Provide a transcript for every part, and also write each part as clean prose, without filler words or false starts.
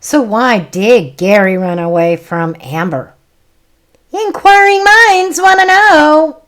So why did Gary run away from Amber? Inquiring minds want to know.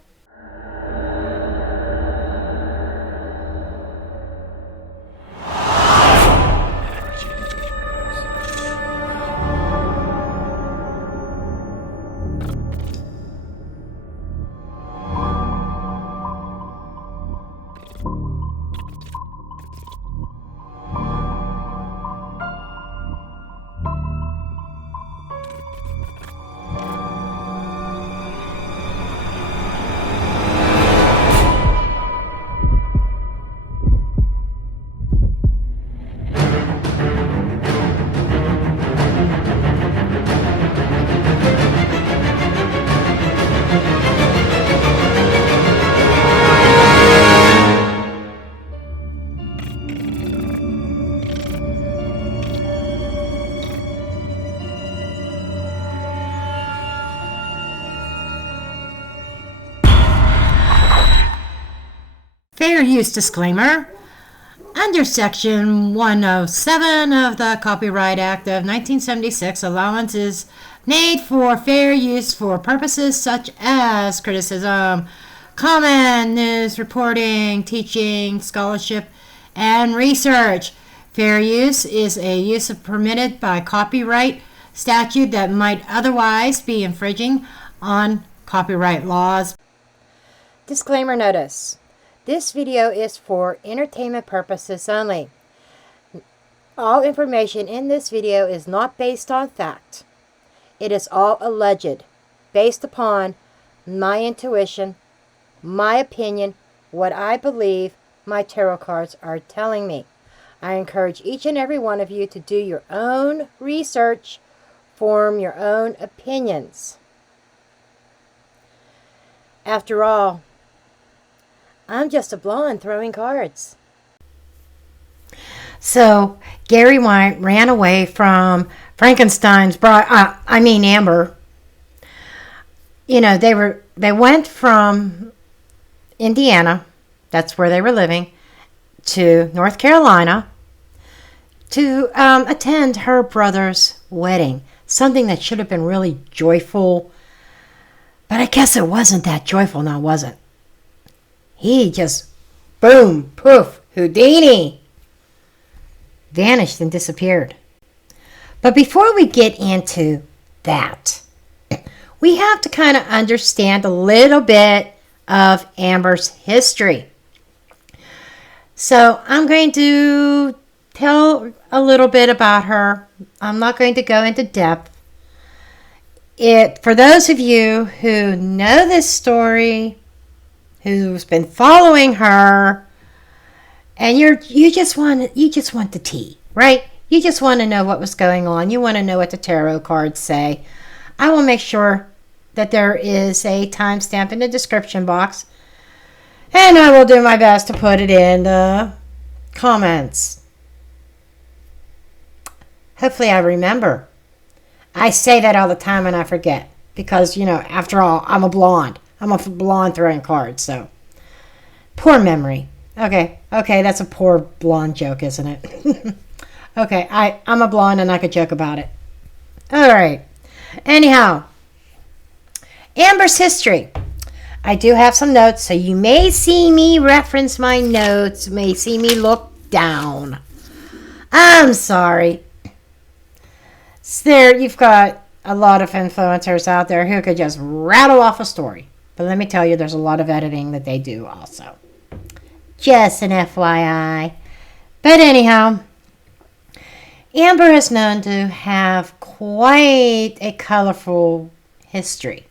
Fair use disclaimer. Under Section 107 of the Copyright Act of 1976, allowance is made for fair use for purposes such as criticism, comment, news reporting, teaching, scholarship, and research. Fair use is a use permitted by copyright statute that might otherwise be infringing on copyright laws. Disclaimer notice. This video is for entertainment purposes only. All information in this video is not based on fact. It is all alleged, based upon my intuition, my opinion, what I believe my tarot cards are telling me. I encourage each and every one of you to do your own research, form your own opinions. After all, I'm just a blonde throwing cards. So, Gary Wayt ran away from Frankenstein's bride, Amber. You know, they went from Indiana, that's where they were living, to North Carolina to attend her brother's wedding. Something that should have been really joyful, but I guess it wasn't that joyful now, was it? He just, boom, poof, Houdini, vanished and disappeared. But before we get into that, we have to kind of understand a little bit of Amber's history. So I'm going to tell a little bit about her. I'm not going to go into depth. For those of you who know this story, who's been following her, and you just want the tea, right? You just want to know what was going on. You want to know what the tarot cards say. I will make sure that there is a timestamp in the description box, and I will do my best to put it in the comments. Hopefully I remember. I say that all the time and I forget because, after all, I'm a blonde. I'm a blonde throwing cards, so poor memory. Okay, that's a poor blonde joke, isn't it? Okay, I'm a blonde and I could joke about it. All right. Anyhow, Amber's history. I do have some notes, so you may see me reference my notes, may see me look down. I'm sorry. You've got a lot of influencers out there who could just rattle off a story. But let me tell you, there's a lot of editing that they do also. Just an FYI. But anyhow, Amber is known to have quite a colorful history.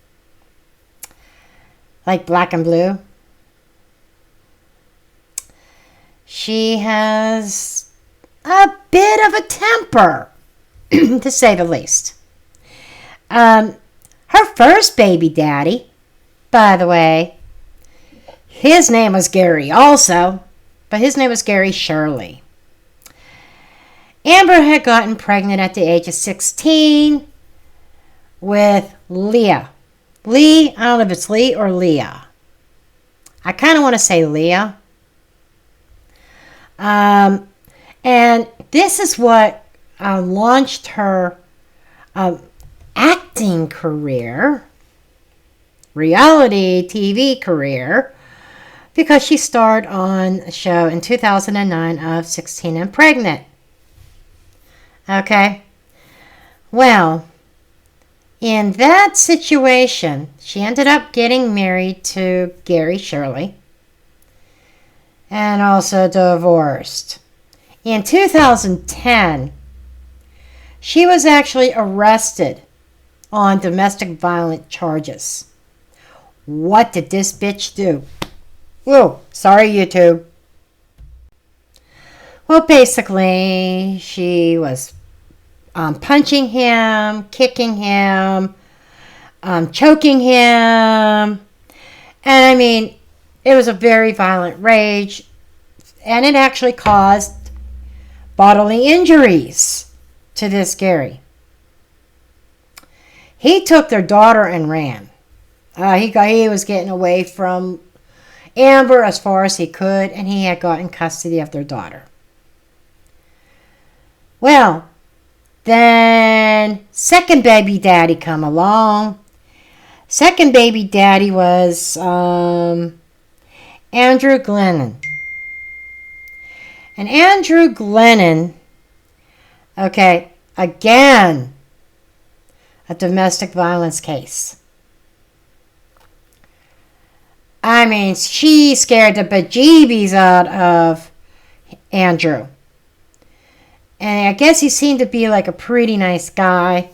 Like Black and Blue. She has a bit of a temper, to say the least. Her first baby daddy, by the way, his name was Gary also, but his name was Gary Shirley. Amber had gotten pregnant at the age of 16 with Leah. I don't know if it's Lee or Leah. I kind of want to say Leah. And this is what launched her acting career, reality TV career, because she starred on a show in 2009 of 16 and Pregnant. Okay? Well, in that situation, she ended up getting married to Gary Shirley and also divorced. In 2010, she was actually arrested on domestic violence charges. What did this bitch do? Whoa, sorry, YouTube. Well, basically, she was punching him, kicking him, choking him. And I mean, it was a very violent rage. And it actually caused bodily injuries to this Gary. He took their daughter and ran. He was getting away from Amber as far as he could, and he had gotten custody of their daughter. Well, then second baby daddy come along. Second baby daddy was Andrew Glennon. And Andrew Glennon, okay, again, a domestic violence case. I mean, she scared the bejeebies out of Andrew. And I guess he seemed to be like a pretty nice guy.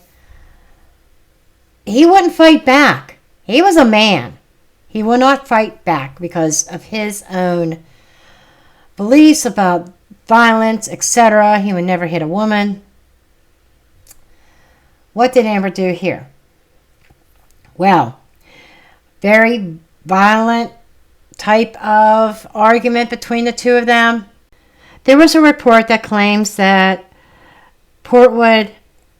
He wouldn't fight back. He was a man. He would not fight back because of his own beliefs about violence, etc. He would never hit a woman. What did Amber do here? Well, very violent type of argument between the two of them. There was a report that claims that Portwood,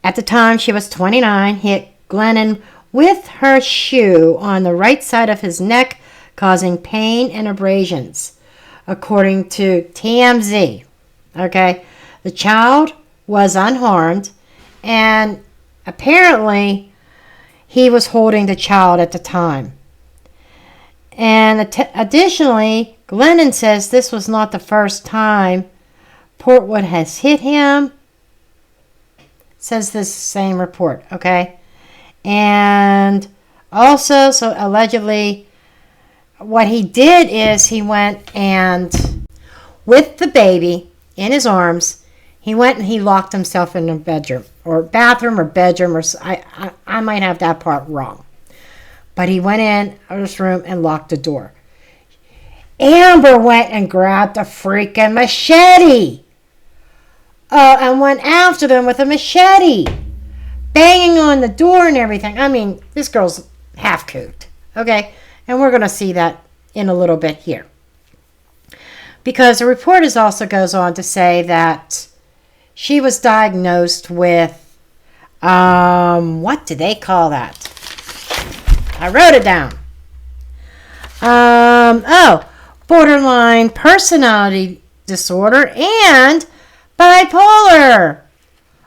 at the time she was 29, hit Glennon with her shoe on the right side of his neck, causing pain and abrasions, according to TMZ. Okay, the child was unharmed, and apparently he was holding the child at the time. And additionally, Glennon says this was not the first time Portwood has hit him. Says this same report, okay? And also, so allegedly, what he did is he went and, with the baby in his arms, he went and he locked himself in a bedroom, or bathroom, or bedroom, or I might have that part wrong. But he went in his room and locked the door. Amber went and grabbed a freaking machete. And went after them with a machete. Banging on the door and everything. I mean, this girl's half-cooked. Okay? And we're going to see that in a little bit here. Because the report also goes on to say that she was diagnosed with, what do they call that? I wrote it down. Borderline personality disorder and bipolar.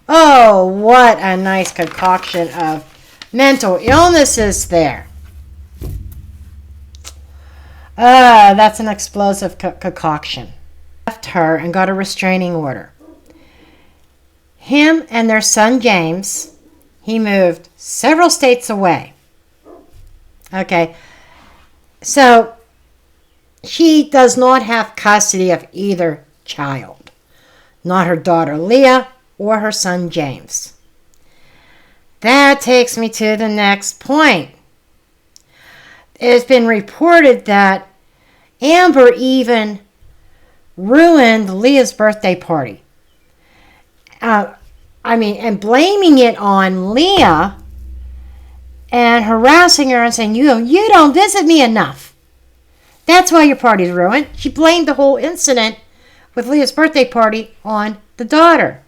Oh, what a nice concoction of mental illnesses there. That's an explosive concoction. Left her and got a restraining order. Him and their son James, he moved several states away. Okay, so she does not have custody of either child. Not her daughter Leah or her son James. That takes me to the next point. It has been reported that Amber even ruined Leah's birthday party. And blaming it on Leah and harassing her and saying, you don't visit me enough. That's why your party's ruined. She blamed the whole incident with Leah's birthday party on the daughter.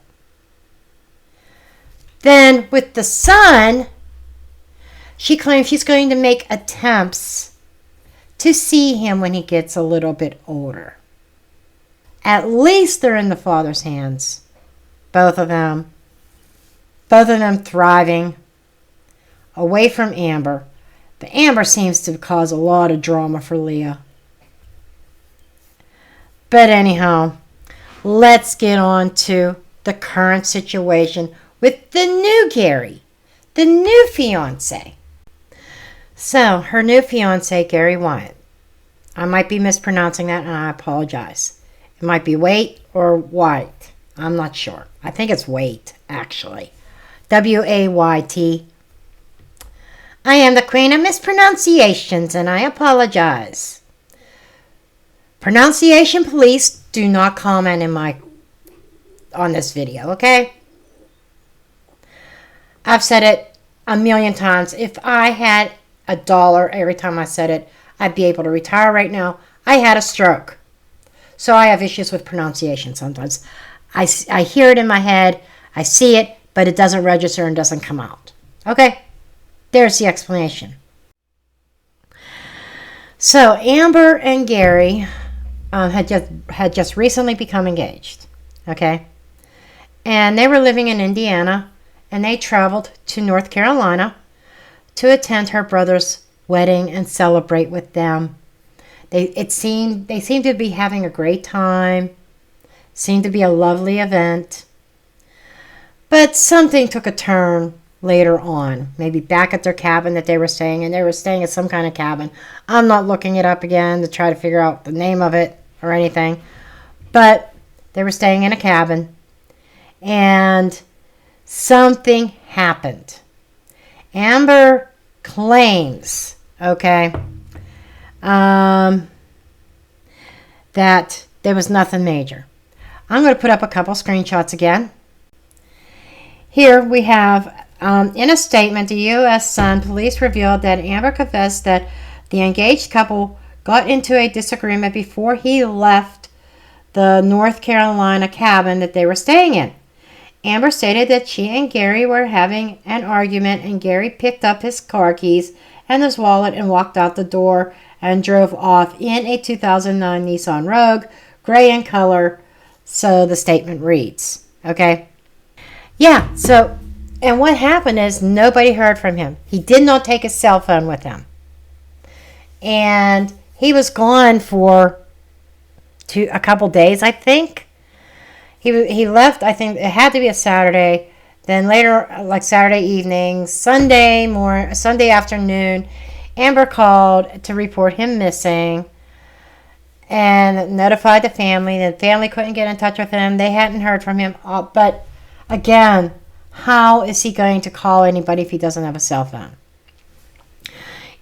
Then with the son, she claims she's going to make attempts to see him when he gets a little bit older. At least they're in the father's hands, both of them. both of them thriving away from Amber. But Amber seems to cause a lot of drama for Leah. But anyhow, let's get on to the current situation with the new Gary, the new fiancé. So, her new fiancé, Gary Wayt. I might be mispronouncing that, and I apologize. It might be Wayt or White. I'm not sure. I think it's Wayt, actually. W-A-Y-T. I am the queen of mispronunciations, and I apologize. Pronunciation police, do not comment on this video, okay? I've said it a million times. If I had $1 every time I said it, I'd be able to retire right now. I had a stroke. So I have issues with pronunciation sometimes. I hear it in my head, I see it, but it doesn't register and doesn't come out. Okay? There's the explanation. So Amber and Gary had just recently become engaged. Okay? And they were living in Indiana, and they traveled to North Carolina to attend her brother's wedding and celebrate with them. They seemed to be having a great time. Seemed to be a lovely event. But something took a turn later on. Maybe back at their cabin that they were staying in. They were staying at some kind of cabin. I'm not looking it up again to try to figure out the name of it or anything. But they were staying in a cabin. And something happened. Amber claims, okay, that there was nothing major. I'm going to put up a couple screenshots again. Here we have, in a statement, the U.S. Sun police revealed that Amber confessed that the engaged couple got into a disagreement before he left the North Carolina cabin that they were staying in. Amber stated that she and Gary were having an argument, and Gary picked up his car keys and his wallet and walked out the door and drove off in a 2009 Nissan Rogue, gray in color, so the statement reads. Okay? Yeah, so, and what happened is nobody heard from him. He did not take his cell phone with him. And he was gone for a couple days, I think. He left, I think it had to be a Saturday. Then later, like Saturday evening, Sunday afternoon, Amber called to report him missing and notified the family. The family couldn't get in touch with him. They hadn't heard from him. But again, how is he going to call anybody if he doesn't have a cell phone?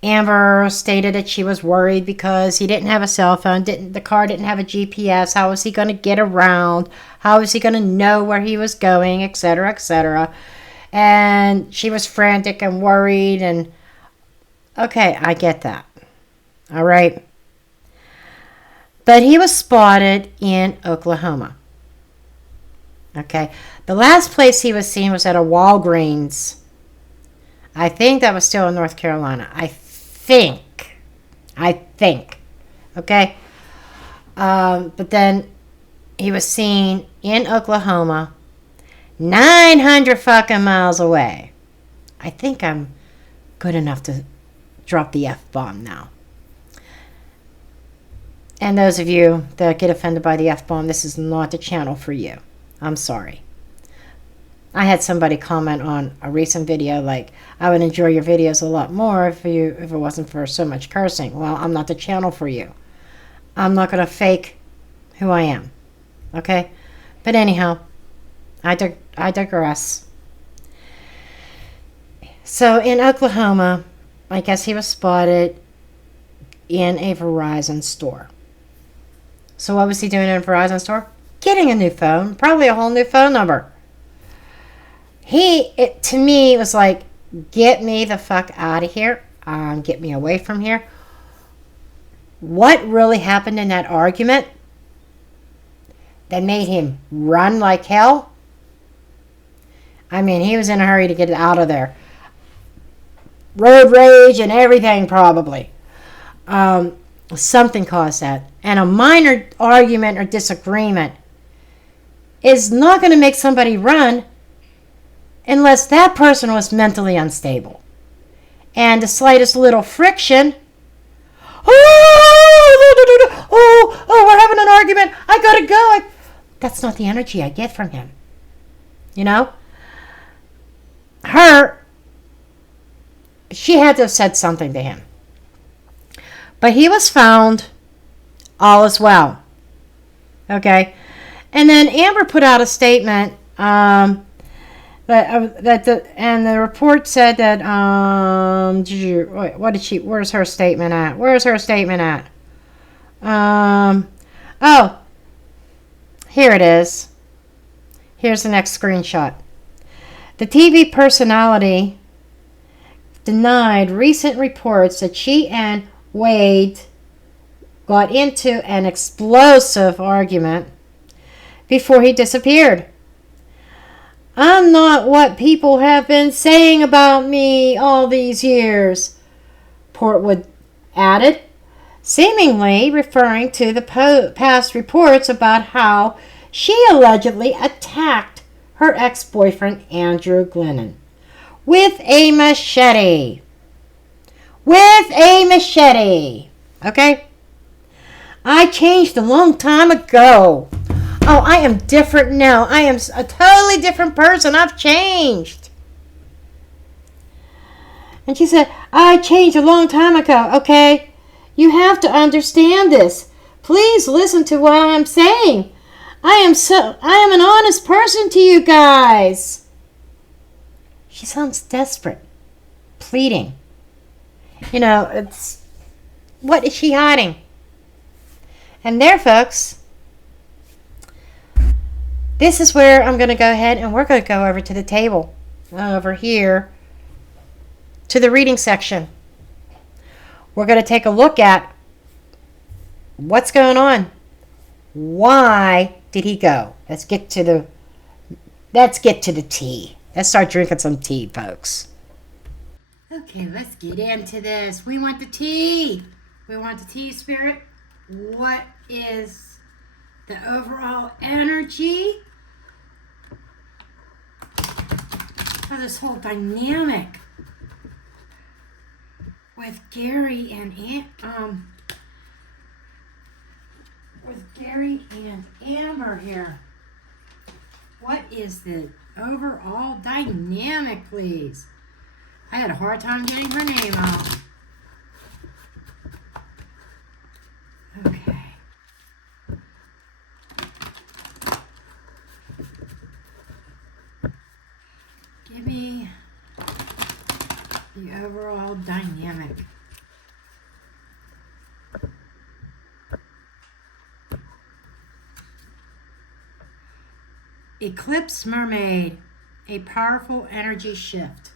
Amber stated that she was worried because he didn't have a cell phone. The car didn't have a GPS. How was he going to get around? How was he going to know where he was going, etc., etc.? And she was frantic and worried. And okay, I get that. All right. But he was spotted in Oklahoma. Okay. The last place he was seen was at a Walgreens. I think that was still in North Carolina. I think. Okay? But then he was seen in Oklahoma, 900 fucking miles away. I think I'm good enough to drop the F-bomb now. And those of you that get offended by the F-bomb, this is not the channel for you. I'm sorry. I had somebody comment on a recent video like, I would enjoy your videos a lot more if it wasn't for so much cursing. Well, I'm not the channel for you. I'm not going to fake who I am. Okay? But anyhow, I digress. So in Oklahoma, I guess he was spotted in a Verizon store. So what was he doing in a Verizon store? Getting a new phone. Probably a whole new phone number. To me, it was like, get me the fuck out of here. Get me away from here. What really happened in that argument that made him run like hell? I mean, he was in a hurry to get out of there. Road rage and everything, probably. Something caused that. And a minor argument or disagreement is not going to make somebody run unless that person was mentally unstable. And the slightest little friction, we're having an argument. I gotta go. That's not the energy I get from him. You know? She had to have said something to him. But he was found. All is well. Okay? And then Amber put out a statement and the report said that where's her statement at? Here it is. Here's the next screenshot. The TV personality denied recent reports that she and Wayt got into an explosive argument before he disappeared. I'm not what people have been saying about me all these years, Portwood added, seemingly referring to the past reports about how she allegedly attacked her ex-boyfriend Andrew Glennon with a machete. Okay? I changed a long time ago. Oh, I am different now. I am a totally different person. I've changed. And she said, I changed a long time ago, okay? You have to understand this. Please listen to what I am saying. I am an honest person to you guys. She sounds desperate, pleading. You know, what is she hiding? And there, folks, this is where I'm going to go ahead and we're going to go over to the table, over here, to the reading section. We're going to take a look at what's going on. Why did he go? Let's get to the tea. Let's start drinking some tea, folks. Okay, let's get into this. We want the tea. We want the tea, Spirit. What is the overall energy of this whole dynamic with Gary and Amber here? What is the overall dynamic, please? I had a hard time getting her name out. Okay. Give me the overall dynamic. Eclipse Mermaid, a powerful energy shift.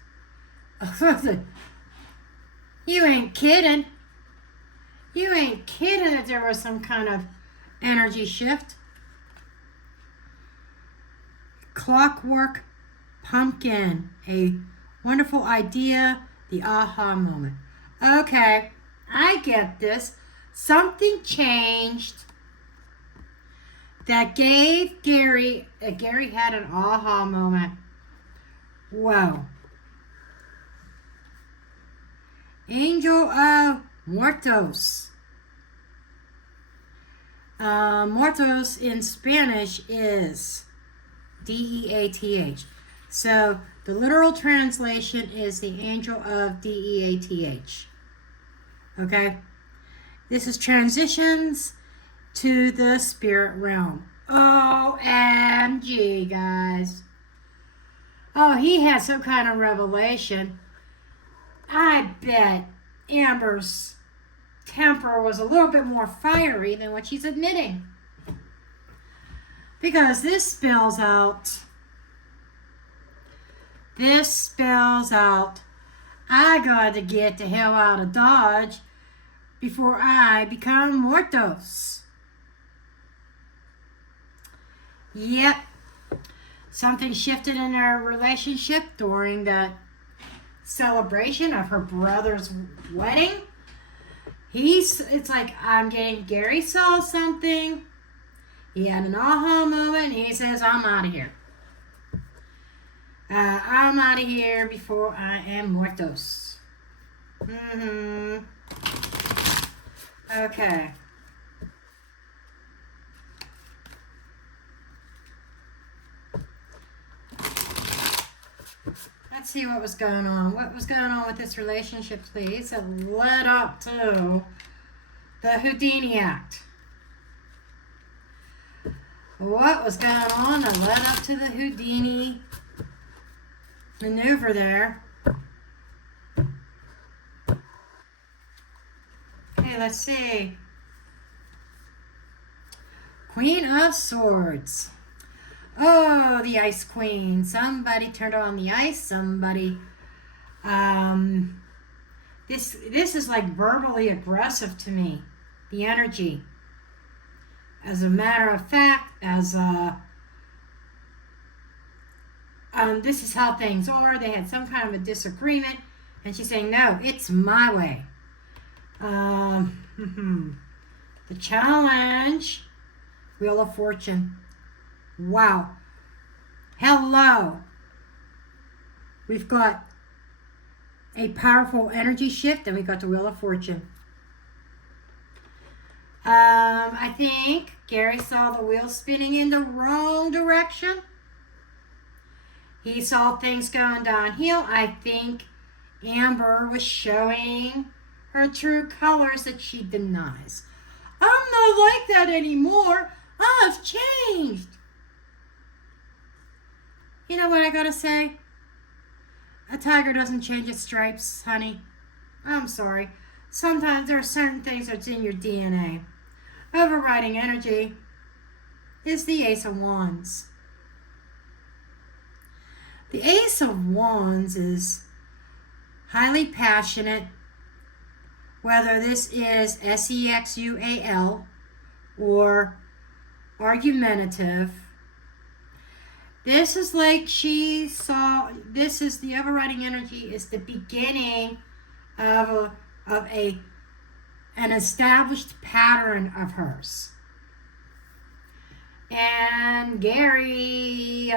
You ain't kidding. You ain't kidding that there was some kind of energy shift. Clockwork Pumpkin, a wonderful idea, the aha moment. Okay, I get this. Something changed that gave Gary had an aha moment. Whoa. Angel of Muertos. Muertos in Spanish is Death. So the literal translation is the angel of Death. Okay? This is transitions to the spirit realm. OMG, guys. Oh, he had some kind of revelation. I bet Amber's temper was a little bit more fiery than what she's admitting. Because this spells out, I got to get the hell out of Dodge before I become Muertos. Yep. Something shifted in their relationship during the celebration of her brother's wedding. It's like, Gary saw something. He had an aha moment. He says, I'm out of here. I'm out of here before I am muertos. Okay. Let's see what was going on. What was going on with this relationship, please? It led up to the Houdini Act. What was going on that led up to the Houdini maneuver there? Okay, let's see. Queen of Swords. Oh, the Ice Queen. Somebody turned on the ice. Somebody. This is like verbally aggressive to me. The energy. As a matter of fact, this is how things are. They had some kind of a disagreement, and she's saying, "No, it's my way." The challenge. Wheel of Fortune. Wow. Hello. We've got a powerful energy shift, and we got the Wheel of Fortune. I think Gary saw the wheel spinning in the wrong direction. He saw things going downhill. I think Amber was showing her true colors that she denies. I'm not like that anymore. I've changed. You know what I gotta say? A tiger doesn't change its stripes, honey. I'm sorry. Sometimes there are certain things that's in your DNA. Overriding energy is the Ace of Wands. The Ace of Wands is highly passionate, whether this is sexual or argumentative. This is like she saw, this is the overriding energy, is the beginning of an established pattern of hers. And Gary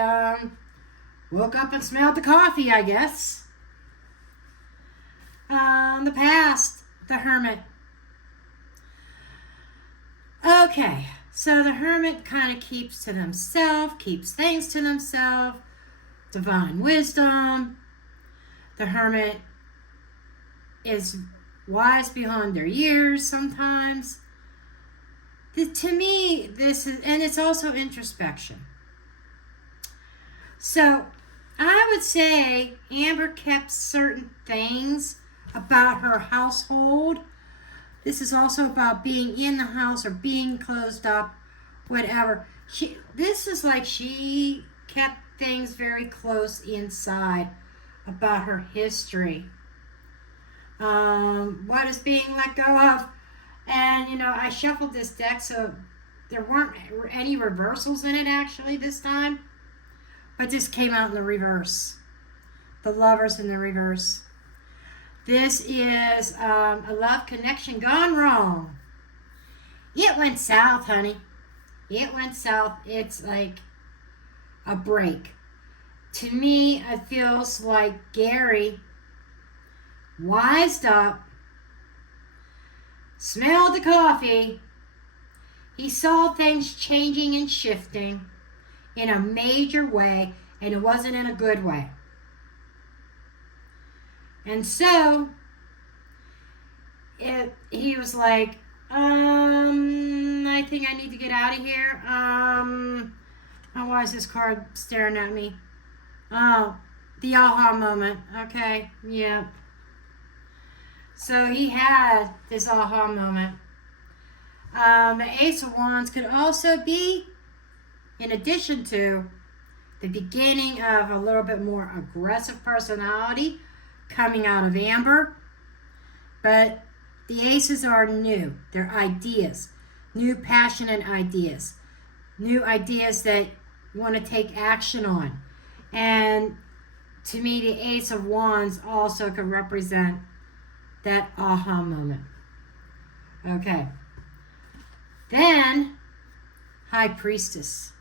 woke up and smelled the coffee, I guess. The past, the Hermit. Okay, so the Hermit kind of keeps to themselves, keeps things to themselves, divine wisdom. The Hermit is wise beyond their years sometimes. To me, this is, and it's also introspection. So I would say Amber kept certain things about her household. This is also about being in the house or being closed up, whatever. This is like she kept things very close inside about her history. What is being let go of. And, you know, I shuffled this deck, so there weren't any reversals in it actually this time. But this came out in the reverse. The Lovers in the reverse. This is a love connection gone wrong. It went south, honey. It went south. It's like a break. To me, it feels like Gary wised up, smelled the coffee. He saw things changing and shifting in a major way, and it wasn't in a good way. And so he was like, I think I need to get out of here. Why is this card staring at me? Oh, the aha moment. Okay, yeah. So he had this aha moment. The Ace of Wands could also be, in addition to the beginning of a little bit more aggressive personality coming out of Amber. But the aces are new. They're ideas. New passionate ideas. New ideas that you want to take action on. And to me, the Ace of Wands also could represent that aha moment. Okay. Then, High Priestess.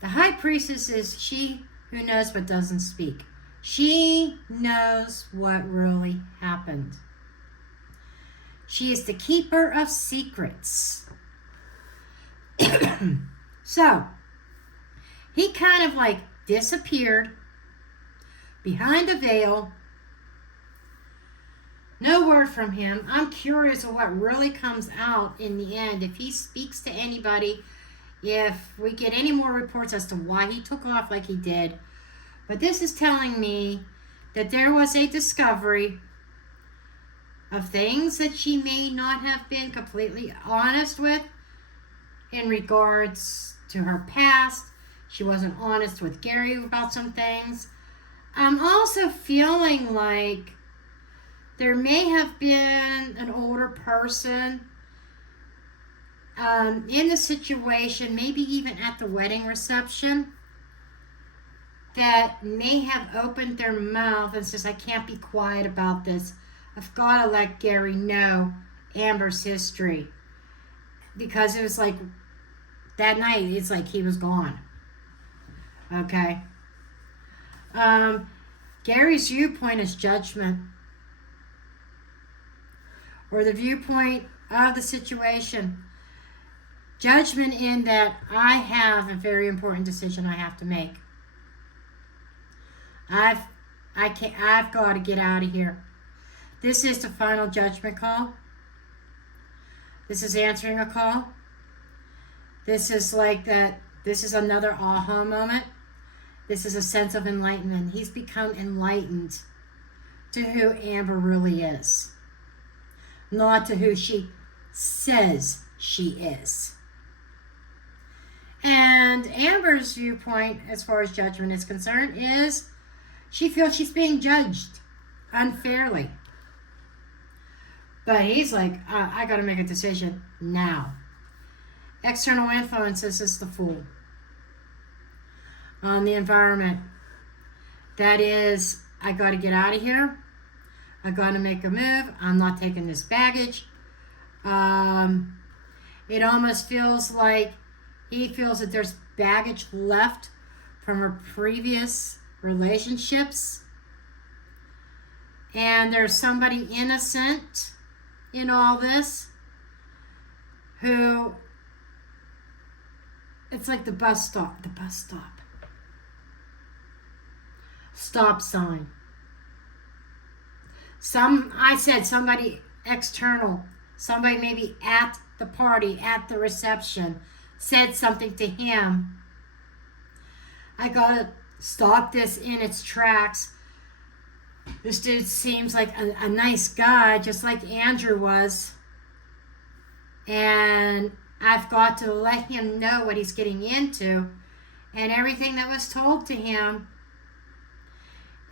The high priestess is she who knows but doesn't speak. She knows what really happened. She is the keeper of secrets. So, he kind of like disappeared behind a veil. No word from him. I'm curious of what really comes out in the end. If he speaks to anybody, if we get any more reports as to why he took off like he did. But this is telling me that there was a discovery of things that she may not have been completely honest with in regards to her past. She wasn't honest with Gary about some things. I'm also feeling like there may have been an older person in the situation, maybe even at the wedding reception, that may have opened their mouth and says, I can't be quiet about this. I've got to let Gary know Amber's history. Because it was like, that night, it's like he was gone. Okay? Gary's viewpoint is judgment. Or the viewpoint of the situation. Judgment in that I have a very important decision I have to make. I've got to get out of here. This is the final judgment call. This is answering a call. This is like that. This is another aha moment. This is a sense of enlightenment. He's become enlightened to who Amber really is, not to who she says she is. And Amber's viewpoint, as far as judgment is concerned, is she feels she's being judged unfairly. But he's like, I got to make a decision now. External influences is the Fool. On the environment, that is, I got to get out of here. I got to make a move. I'm not taking this baggage. It almost feels like he feels that there's baggage left from her previous relationships. And there's somebody innocent in all this who, it's like the bus stop. Stop sign. I said somebody external, somebody maybe at the party, at the reception, said something to him. I gotta stop this in its tracks. This dude seems like a nice guy, just like Andrew was. And I've got to let him know what he's getting into. And everything that was told to him,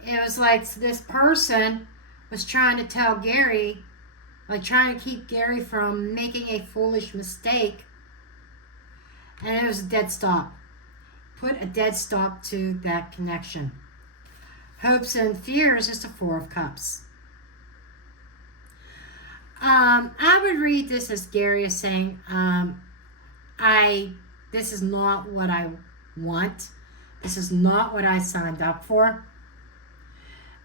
it was like this person was trying to tell Gary, like trying to keep Gary from making a foolish mistake. And it was a dead stop. Put a dead stop to that connection. Hopes and fears is the Four of Cups. I would read this as Gary is saying, this is not what I want. This is not what I signed up for.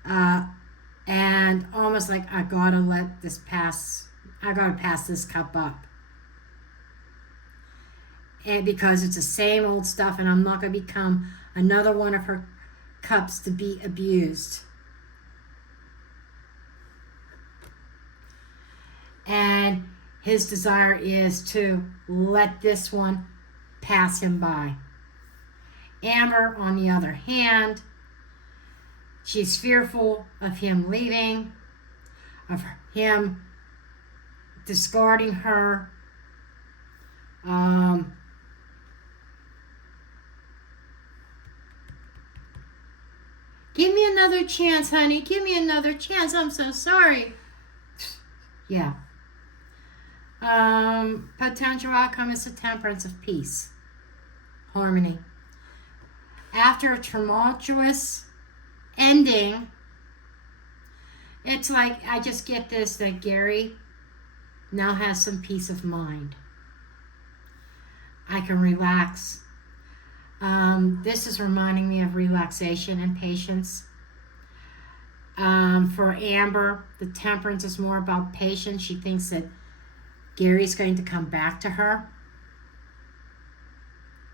And almost like I gotta let this pass. I gotta pass this cup up. And because it's the same old stuff, and I'm not gonna become another one of her cups to be abused. And his desire is to let this one pass him by. Amber, on the other hand, she's fearful of him leaving, of him discarding her. Give me another chance, honey. Give me another chance. I'm so sorry. Yeah. Potential outcome is the temperance of peace. Harmony. After a tumultuous ending, it's like I just get this, that Gary now has some peace of mind. I can relax. This is reminding me of relaxation and patience. For Amber, the temperance is more about patience. She thinks that Gary's going to come back to her.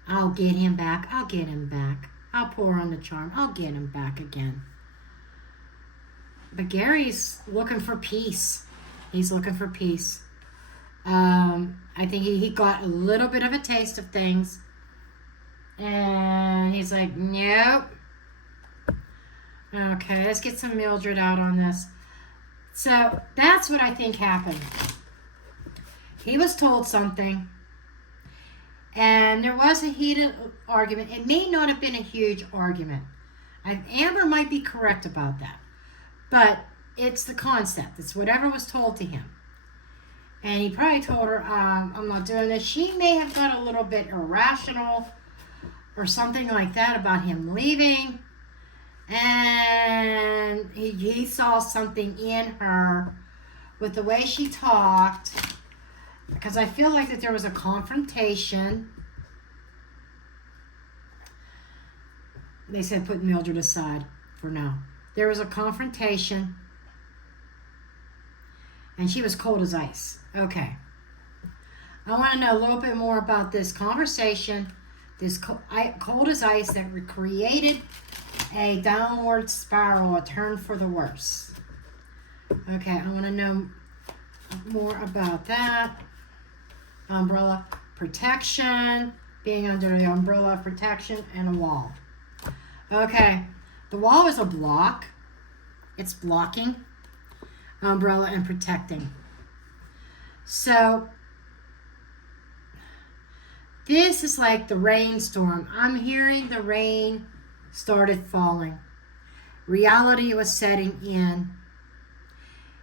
I'll get him back. I'll get him back. I'll pour on the charm. I'll get him back again. But Gary's looking for peace. He's looking for peace. I think he got a little bit of a taste of things. And he's like, nope. Okay, let's get some Mildred out on this. So that's what I think happened. He was told something. And there was a heated argument. It may not have been a huge argument. Amber might be correct about that. But it's the concept. It's whatever was told to him. And he probably told her, I'm not doing this. She may have got a little bit irrational or something like that about him leaving. And he saw something in her with the way she talked. Because I feel like that there was a confrontation. They said put Mildred aside for now. There was a confrontation. And she was cold as ice. Okay. I want to know a little bit more about this conversation. This cold as ice that created a downward spiral, a turn for the worse. Okay, I want to know more about that. Umbrella protection, being under the umbrella of protection, and a wall. Okay, the wall is a block. It's blocking, umbrella, and protecting. So this is like the rainstorm. I'm hearing the rain started falling. Reality was setting in.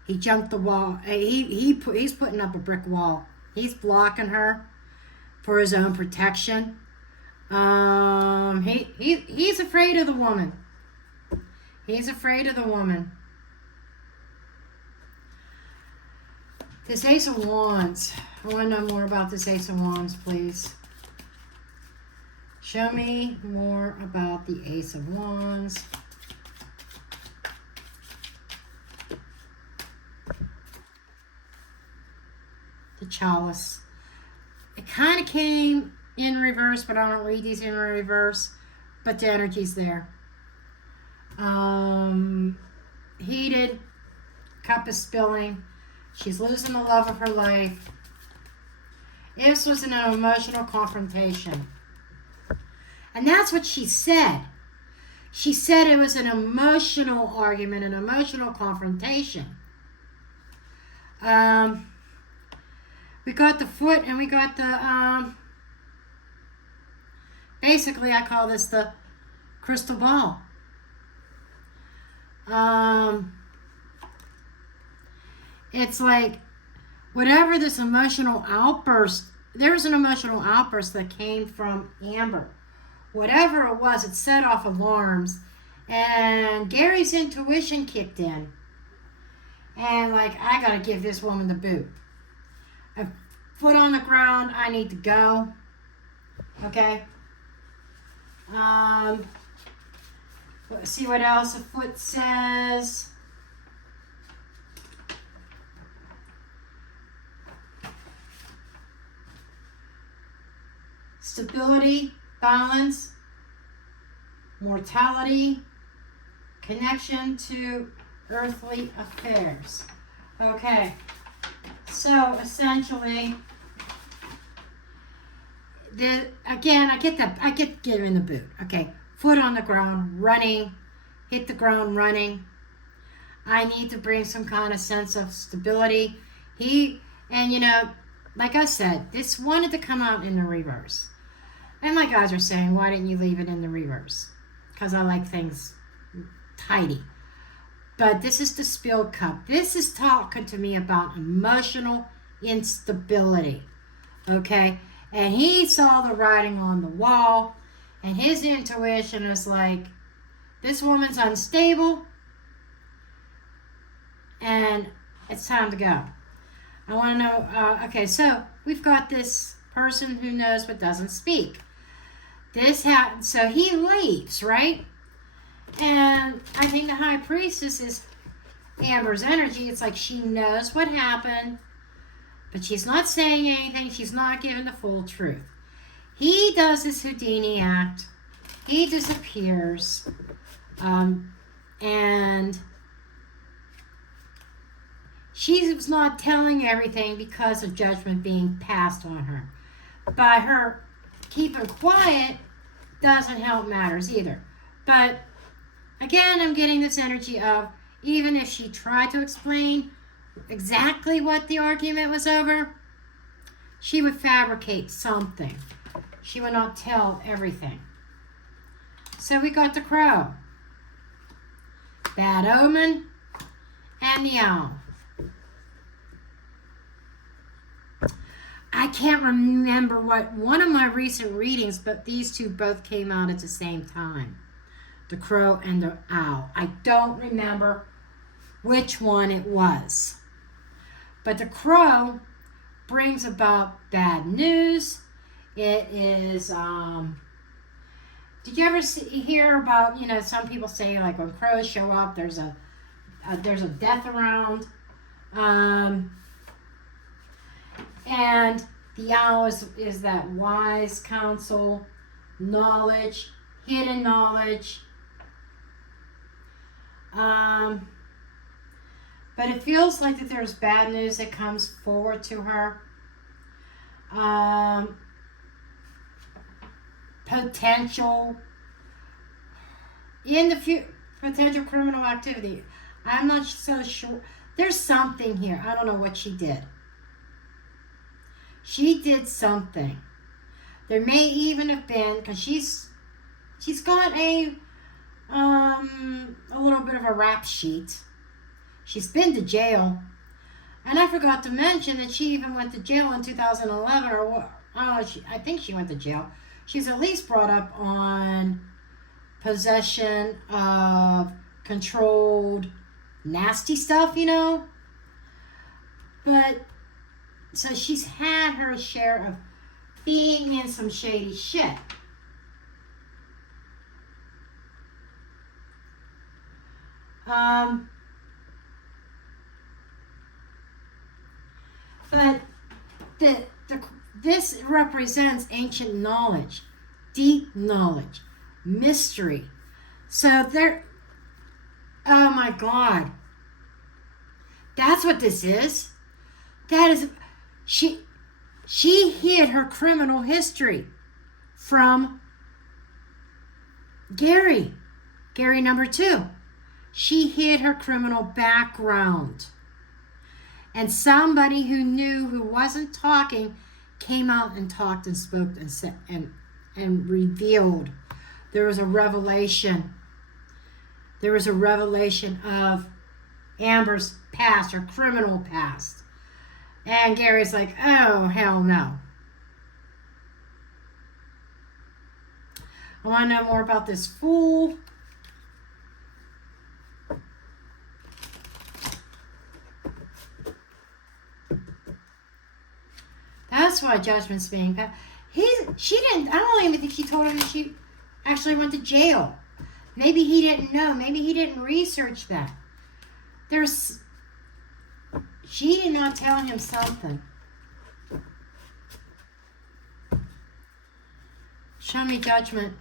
He jumped the wall. He's putting up a brick wall. He's blocking her for his own protection. He's afraid of the woman. He's afraid of the woman. This Ace of Wands. I want to know more about this Ace of Wands, please. Show me more about the Ace of Wands. The Chalice. It kind of came in reverse, but I don't read these in reverse. But the energy's there. Heated. Cup is spilling. She's losing the love of her life. This was an emotional confrontation. And that's what she said. She said it was an emotional argument, an emotional confrontation. We got the foot and we got the, basically I call this the crystal ball. It's like whatever this emotional outburst, there was an emotional outburst that came from Amber. Whatever it was, it set off alarms. And Gary's intuition kicked in. And like, I got to give this woman the boot. A foot on the ground, I need to go. Okay. Let's see what else the foot says. Stability, balance, mortality, connection to earthly affairs. Okay, so essentially, I get giving the boot. Okay, foot on the ground, running, hit the ground running. I need to bring some kind of sense of stability. Like I said, this wanted to come out in the reverse. And my guys are saying, why didn't you leave it in the reverse? Because I like things tidy. But this is the spilled cup. This is talking to me about emotional instability. Okay? And he saw the writing on the wall. And his intuition is like, this woman's unstable. And it's time to go. I want to know, okay, so we've got this person who knows but doesn't speak. this happens. So he leaves, right? And I think the high priestess is Amber's energy. It's like she knows what happened, but she's not saying anything. She's not giving the full truth. He does this Houdini act. He disappears. And she's not telling everything because of judgment being passed on her. By her keeping quiet doesn't help matters either. But again, I'm getting this energy of even if she tried to explain exactly what the argument was over, she would fabricate something. She would not tell everything. So we got the crow, bad omen, and the owl. I can't remember what one of my recent readings, but these two both came out at the same time. The crow and the owl. I don't remember which one it was. But the crow brings about bad news. It is, did you ever hear about, some people say like when crows show up, there's a death around. And the owl is that wise counsel, knowledge, hidden knowledge. But it feels like that there's bad news that comes forward to her. Potential in the future, potential criminal activity. I'm not so sure. There's something here. I don't know what she did. She did something. There may even have been, because she's got a little bit of a rap sheet. She's been to jail. And I forgot to mention that she even went to jail in 2011 or what. I think she went to jail. She's at least brought up on possession of controlled nasty stuff, But, so she's had her share of being in some shady shit. But this represents ancient knowledge, deep knowledge, mystery. So oh my God. That's what this is. That is, she hid her criminal history from Gary number 2. She hid her criminal background. And somebody who knew, who wasn't talking, came out and talked and spoke and said and revealed. There was a revelation. There was a revelation of Amber's past, her criminal past. And Gary's like, oh, hell no. I want to know more about this fool. That's why judgment's being passed. I don't even think she told him that she actually went to jail. Maybe he didn't know. Maybe he didn't research that. She did not tell him something. Show me judgment.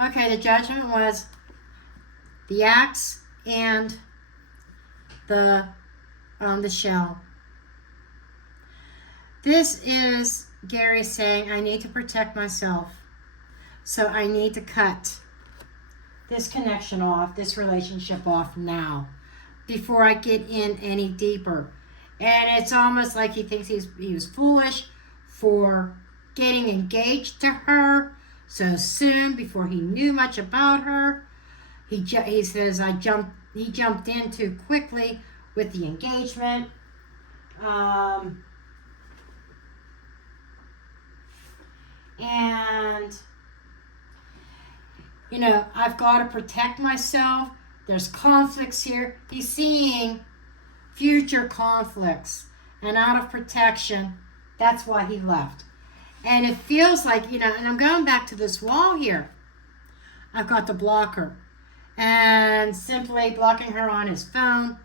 Okay, the judgment was the axe and the shell. This is Gary saying, I need to protect myself. So I need to cut this connection off, this relationship off now, before I get in any deeper. And it's almost like he thinks he was foolish for getting engaged to her so soon before he knew much about her. He says he jumped in too quickly with the engagement. And I've got to protect myself. There's conflicts here. He's seeing future conflicts. and out of protection, that's why he left. And it feels like, and I'm going back to this wall here. I've got to block her. And simply blocking her on his phone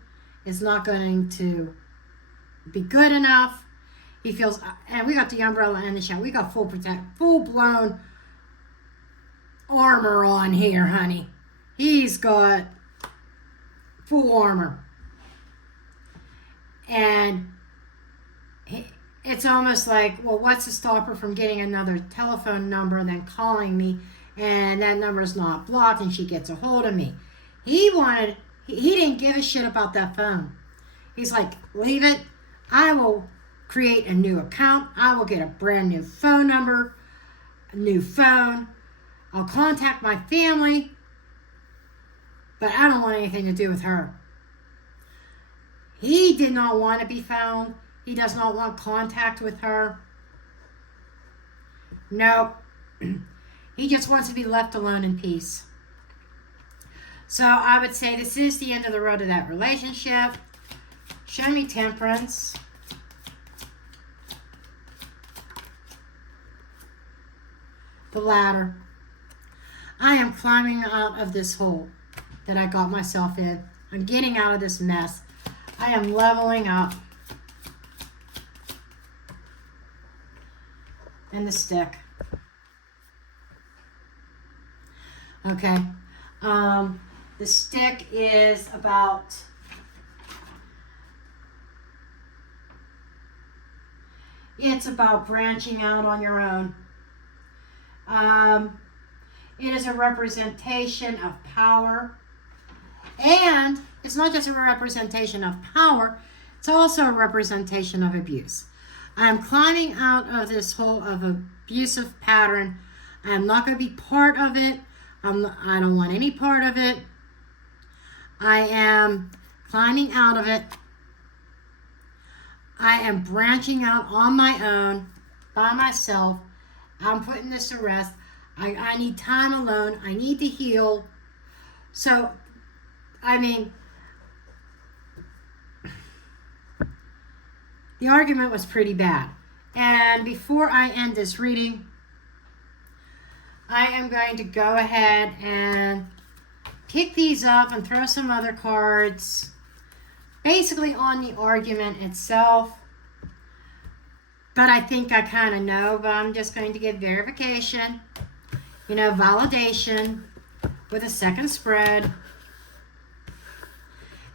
is not going to be good enough. He feels, and we got the umbrella and the shower. We got full-blown armor on here, honey. He's got full armor. And it's almost like, well, what's to stop her from getting another telephone number and then calling me, and that number's not blocked and she gets a hold of me. He didn't give a shit about that phone. He's like, leave it. I will create a new account. I will get a brand new phone number, a new phone. I'll contact my family, but I don't want anything to do with her. He did not want to be found. He does not want contact with her. Nope. He just wants to be left alone in peace. So I would say this is the end of the road of that relationship. Show me temperance. The ladder. I am climbing out of this hole that I got myself in. I'm getting out of this mess. I am leveling up. And the stick. Okay. The stick is about branching out on your own. It is a representation of power. And it's not just a representation of power, it's also a representation of abuse. I am climbing out of this hole of abusive pattern. I am not going to be part of it. I don't want any part of it. I am climbing out of it. I am branching out on my own, by myself. I'm putting this to rest. I need time alone. I need to heal. So, the argument was pretty bad. And before I end this reading, I am going to go ahead and pick these up and throw some other cards basically on the argument itself. But I think I kind of know, but I'm just going to get verification, validation with a second spread.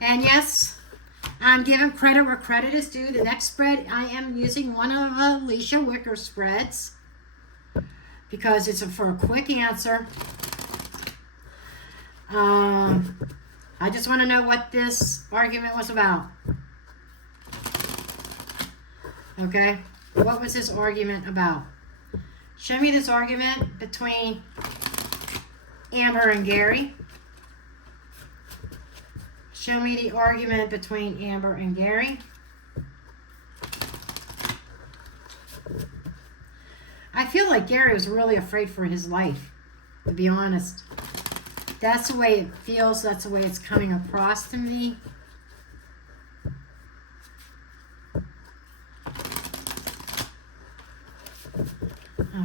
And yes, I'm giving credit where credit is due. The next spread, I am using one of Alicia Wicker's spreads because it's for a quick answer. I just want to know what this argument was about. Okay, what was this argument about? Show me this argument between Amber and Gary. Show me the argument between Amber and Gary. I feel like Gary was really afraid for his life, to be honest. That's the way it feels. That's the way it's coming across to me.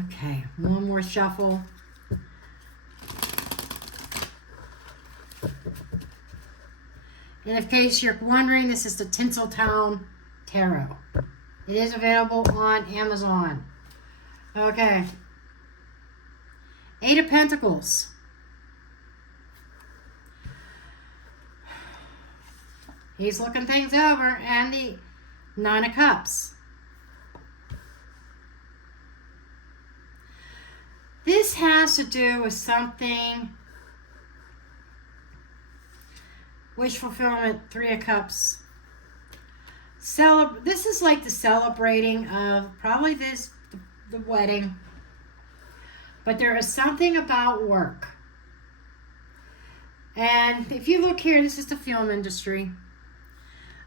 Okay, one more shuffle. And in case you're wondering, this is the Tinseltown Tarot. It is available on Amazon. Okay. Eight of Pentacles. He's looking things over. And the Nine of Cups. This has to do with something. Wish fulfillment, Three of Cups. This is like the celebrating of probably the wedding. But there is something about work. And if you look here, this is the film industry.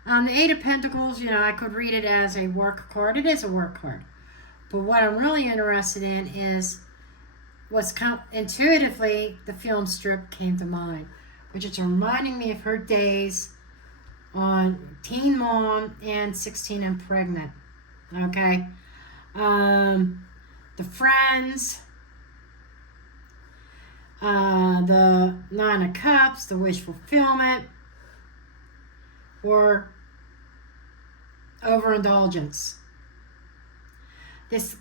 The Eight of Pentacles, I could read it as a work card. It is a work card. But what I'm really interested in is intuitively, the film strip came to mind, which is reminding me of her days on teen mom and 16 and pregnant. Okay. The friends, the Nine of Cups, the wish fulfillment, or overindulgence. The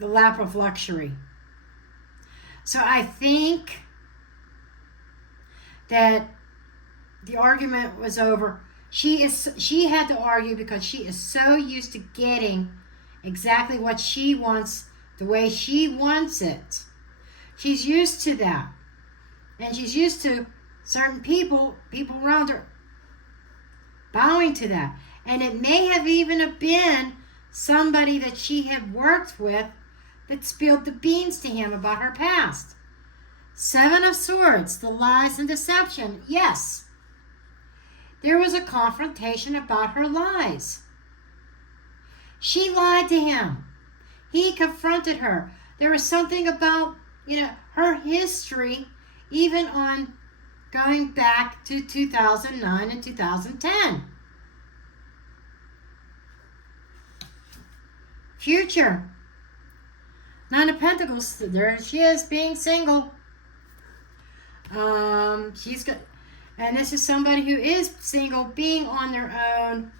lap of luxury. So I think that the argument was over. She had to argue because she is so used to getting exactly what she wants the way she wants it. She's used to that. And she's used to certain people around her bowing to that. And it may have even been somebody that she had worked with that spilled the beans to him about her past. Seven of Swords, the lies and deception. Yes, there was a confrontation about her lies. She lied to him. He confronted her. There was something about, her history, even on going back to 2009 and 2010. Future. Nine of Pentacles. There she is, being single. She's got, and this is somebody who is single, being on their own,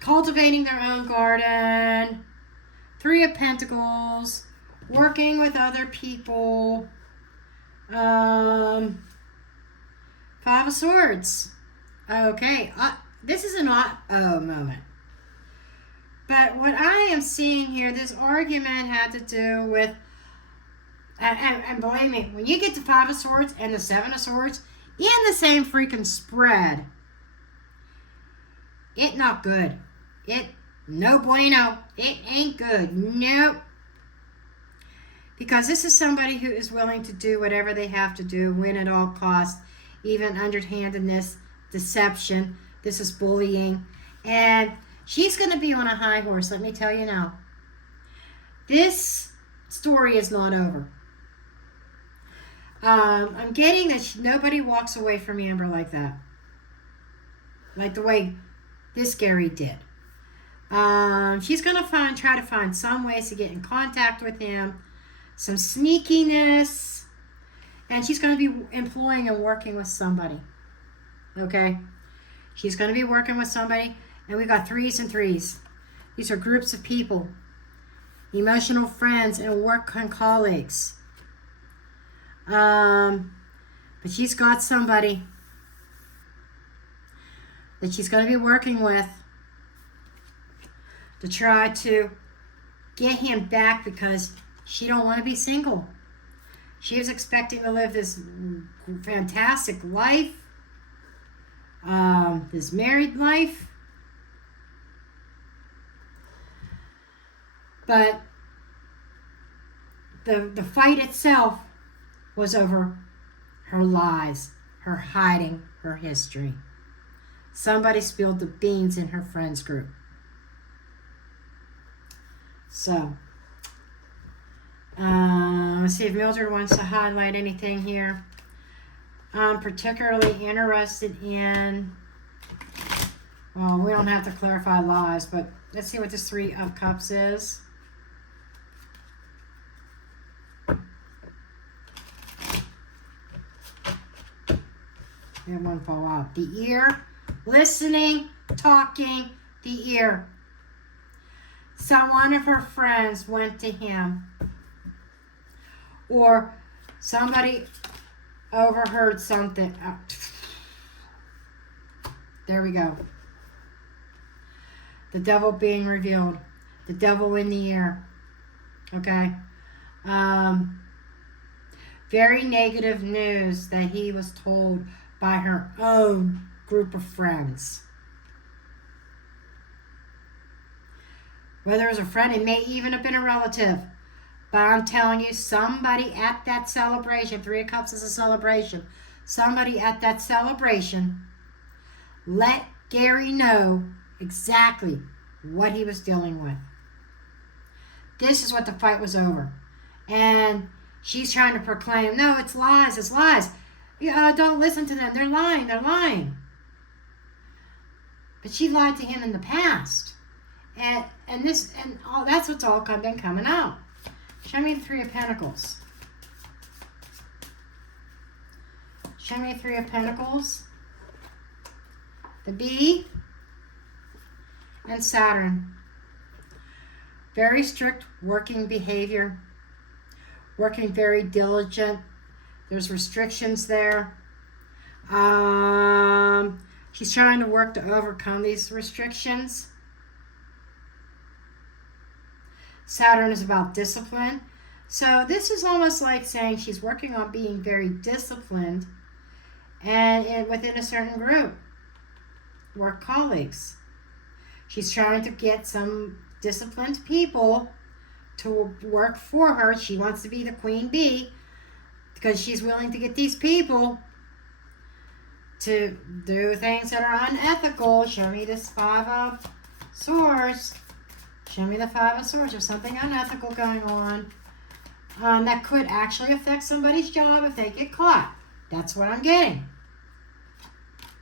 cultivating their own garden. Three of Pentacles, working with other people. Five of Swords. Okay, this is an uh-oh moment. But what I am seeing here, this argument had to do with, and believe me, when you get the Five of Swords and the Seven of Swords in the same freaking spread, it not good. It no bueno. It ain't good. Nope. Because this is somebody who is willing to do whatever they have to do, win at all costs, even underhandedness, deception. This is bullying. And she's going to be on a high horse, let me tell you now. This story is not over. I'm getting that nobody walks away from Amber like that. Like the way this Gary did. She's going to try to find some ways to get in contact with him. Some sneakiness. And she's going to be employing and working with somebody. Okay? She's going to be working with somebody. And we got threes and threes. These are groups of people. Emotional friends and work colleagues. But she's got somebody that she's going to be working with to try to get him back because she don't want to be single. She was expecting to live this fantastic life, this married life. But the fight itself was over her lies, her hiding her history. Somebody spilled the beans in her friends group. So, let's see if Mildred wants to highlight anything here. I'm particularly interested in, well, we don't have to clarify lies, but let's see what this Three of Cups is. And one fall out. The ear, listening, talking, the ear. So one of her friends went to him. Or somebody overheard something. Oh. There we go. The devil being revealed. The devil in the ear. Okay. Very negative news that he was told by her own group of friends. Whether it was a friend, it may even have been a relative. But I'm telling you, somebody at that celebration, Three of Cups is a celebration, somebody at that celebration let Gary know exactly what he was dealing with. This is what the fight was over. And she's trying to proclaim, no, it's lies, it's lies. Don't listen to them. They're lying. They're lying. But she lied to him in the past. And all that's what's all been coming out. Show me the Three of Pentacles. Show me the Three of Pentacles. The Bee. And Saturn. Very strict working behavior. Working very diligent. There's restrictions there. She's trying to work to overcome these restrictions. Saturn is about discipline. So this is almost like saying she's working on being very disciplined and within a certain group. Work colleagues. She's trying to get some disciplined people to work for her. She wants to be the queen bee because she's willing to get these people to do things that are unethical. Show me this Five of Swords. Show me the Five of Swords. There's something unethical going on that could actually affect somebody's job if they get caught. That's what I'm getting.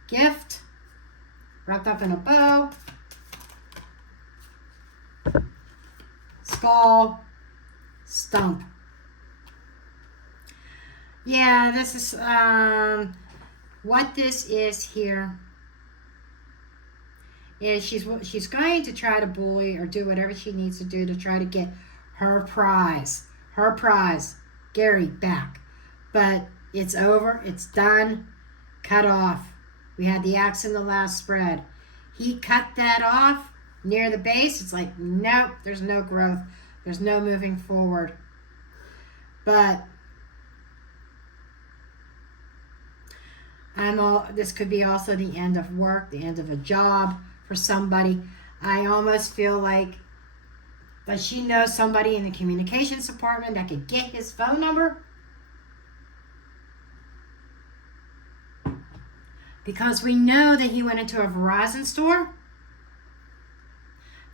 Gift. Wrapped up in a bow. Skull. Stump. Yeah, this is what this is here is she's going to try to bully or do whatever she needs to do to try to get her prize, Gary, back. But it's over. It's done. Cut off. We had the axe in the last spread. He cut that off near the base. It's like, nope, there's no growth. There's no moving forward. But this could be also the end of work, the end of a job for somebody. I almost feel like that she knows somebody in the communications department that could get his phone number. Because we know that he went into a Verizon store.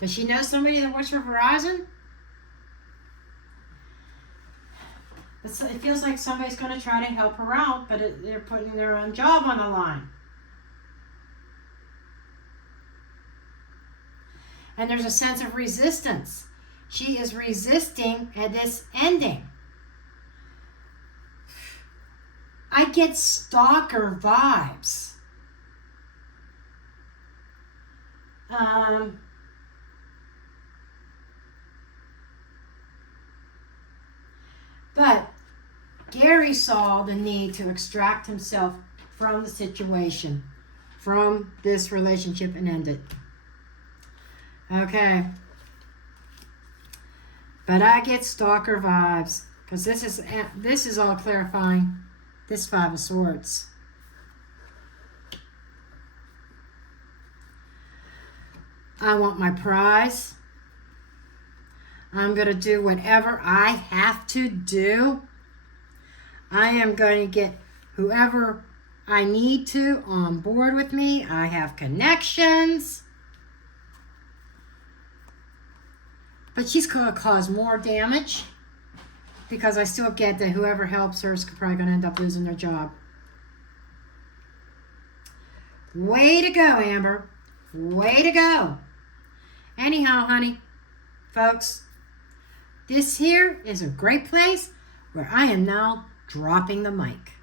Does she know somebody that works for Verizon? It feels like somebody's going to try to help her out, but they're putting their own job on the line. And there's a sense of resistance. She is resisting at this ending. I get stalker vibes. But Gary saw the need to extract himself from the situation, from this relationship, and end it. Okay. But I get stalker vibes because this is all clarifying this Five of Swords. I want my prize. I'm going to do whatever I have to do. I am going to get whoever I need to on board with me. I have connections. But she's going to cause more damage because I still get that whoever helps her is probably going to end up losing their job. Way to go, Amber. Way to go. Anyhow, honey, folks, this here is a great place where I am now dropping the mic.